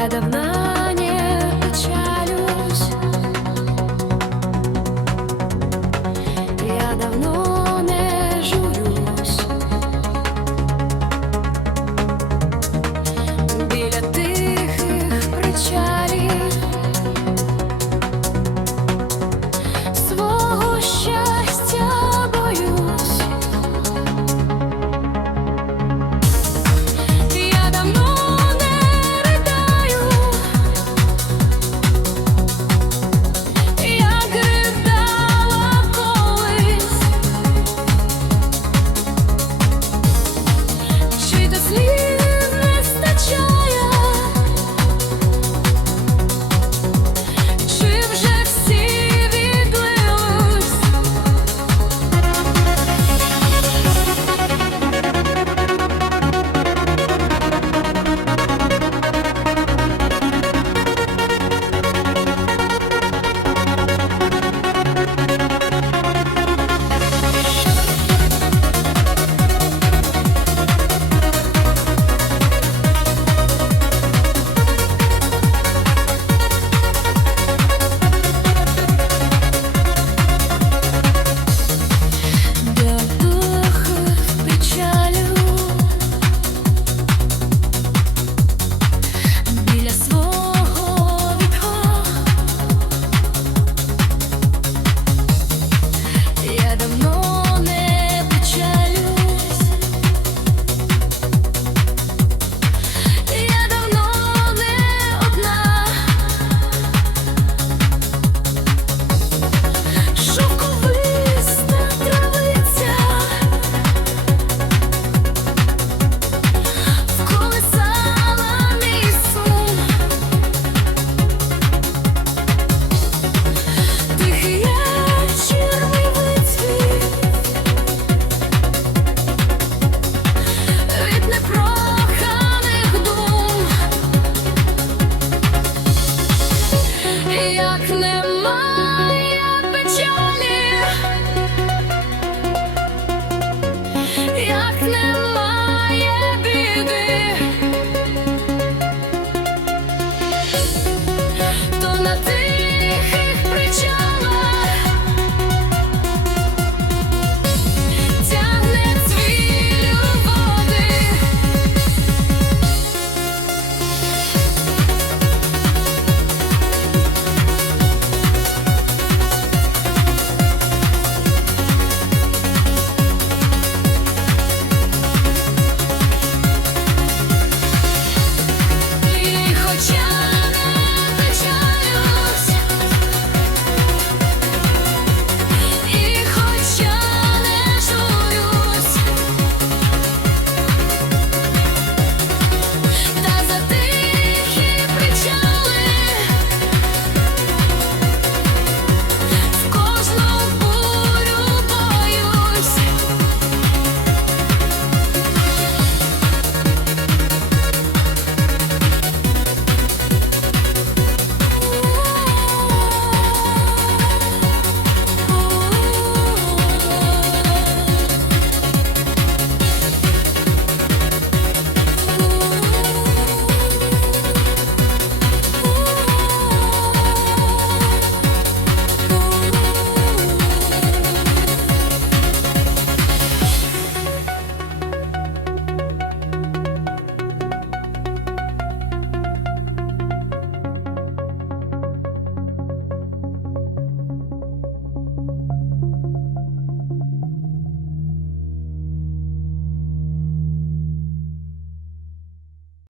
head of night. see